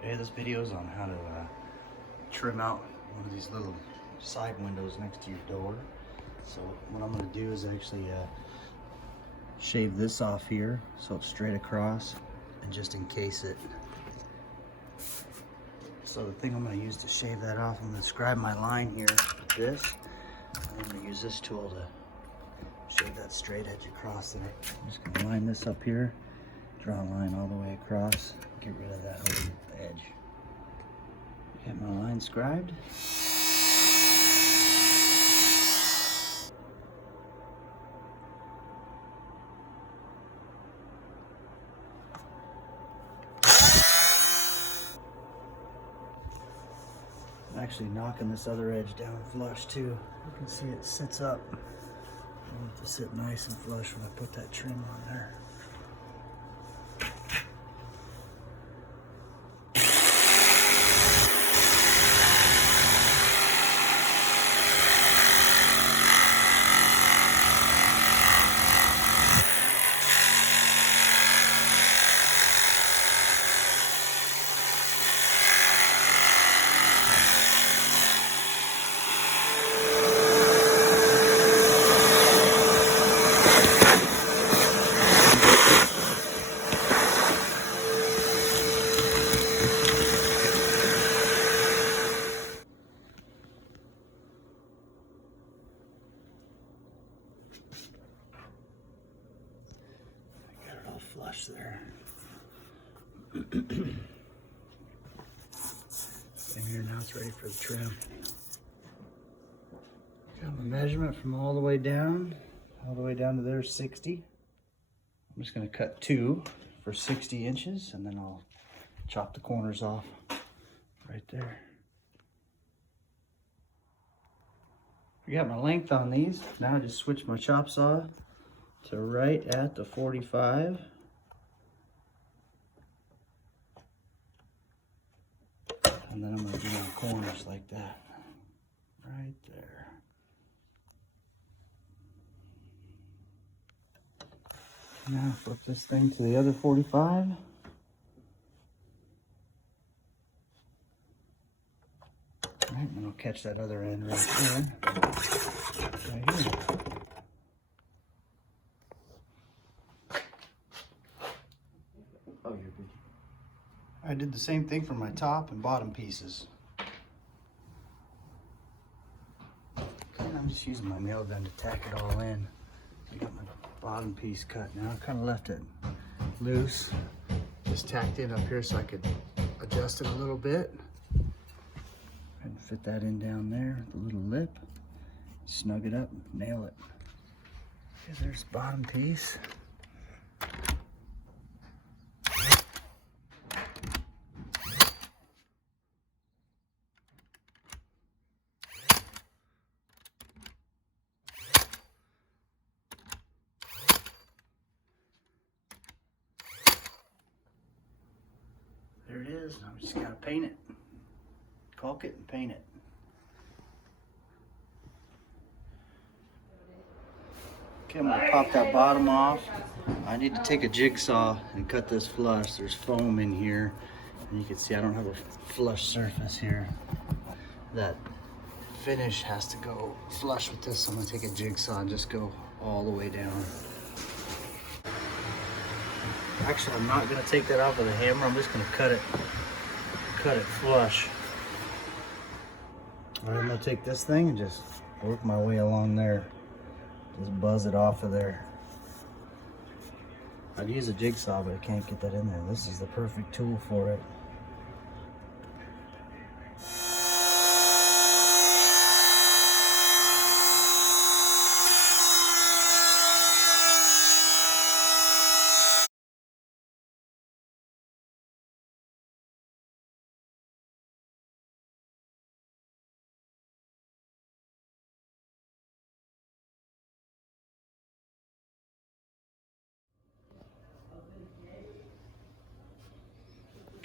Hey, this video is on how to trim out one of these little side windows next to your door. So what I'm going to do is actually shave this off here so it's straight across, and just encase it. So the thing I'm going to use to shave that off, I'm going to scribe my line here with this. I'm going to use this tool to shave that straight edge across there. I'm just going to line this up here, draw a line all the way across, get rid of that whole edge. Get my line scribed. I'm actually knocking this other edge down flush too. You can see it sits up. I want it to sit nice and flush when I put that trim on there. Flush there. And here, now it's ready for the trim. Got my measurement from all the way down to there, 60. I'm just going to cut 2 for 60 inches, and then I'll chop the corners off right there. I got my length on these. Now I just switch my chop saw to right at the 45. And then I'm going to do my corners like that, right there. Now flip this thing to the other 45. Right, and I'll catch that other end right there, right here. Oh, you're good. I did the same thing for my top and bottom pieces. And I'm just using my nail gun to tack it all in. I got my bottom piece cut now. I kind of left it loose, just tacked in up here so I could adjust it a little bit. And fit that in down there, the little lip. Snug it up, nail it. Okay, there's the bottom piece. There it is. I'm just gotta paint it. Caulk it and paint it. Okay, I'm gonna pop that bottom off. I need to take a jigsaw and cut this flush. There's foam in here, and you can see I don't have a flush surface here. That finish has to go flush with this, so I'm gonna take a jigsaw and just go all the way down. Actually, I'm not gonna take that off with a hammer. I'm just gonna cut it flush. All right, I'm gonna take this thing and just work my way along there. Just buzz it off of there. I'd use a jigsaw, but I can't get that in there. This is the perfect tool for it.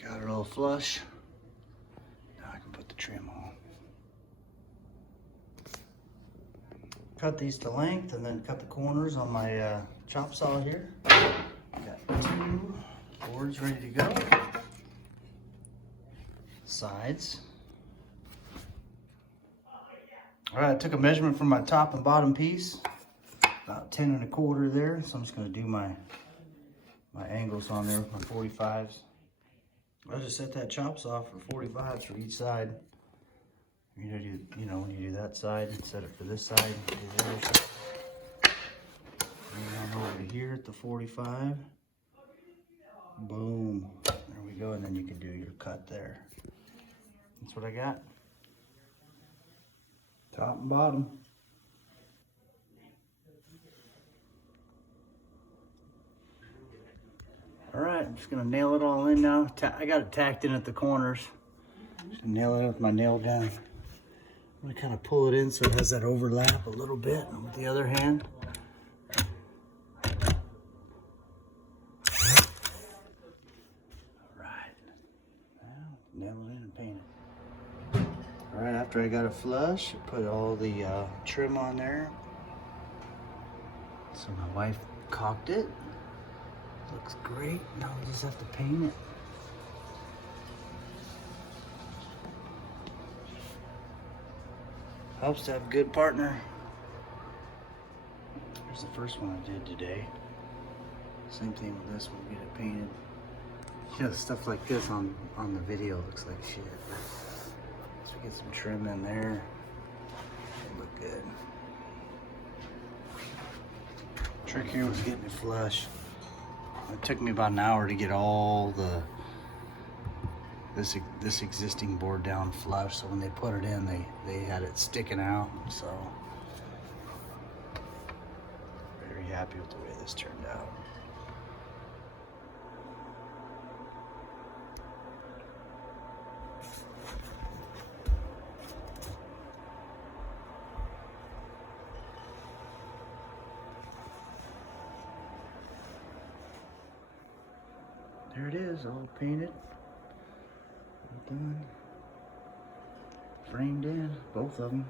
Got it all flush. Now I can put the trim on. Cut these to length and then cut the corners on my chop saw here. Got 2 boards ready to go. sides. All right, I took a measurement from my top and bottom piece, about 10 1/4 there. So I'm just gonna do my angles on there with my 45s. I'll just set that chops off for 45s for each side. You know, when you do that side, set it for this side. Do the other side. Bring on over to here at the 45. Boom. There we go, and then you can do your cut there. That's what I got. Top and bottom. All right, I'm just gonna nail it all in now. I got it tacked in at the corners. Just nail it with my nail gun. I'm gonna kind of pull it in so it has that overlap a little bit with the other hand. All right, now nail it in and paint it. All right, after I got it flush, I put all the trim on there. So my wife caulked it. Looks great. Now we just have to paint it. Helps to have a good partner. Here's the first one I did today. Same thing with this one, get it painted. You know, stuff like this on the video looks like shit. So we get some trim in there. It'll look good. Trick here was getting it flush. It took me about an hour to get all this existing board down flush, so when they put it in, they had it sticking out. So very happy with the way this turned out. There it is, all painted, all done, framed in, both of them.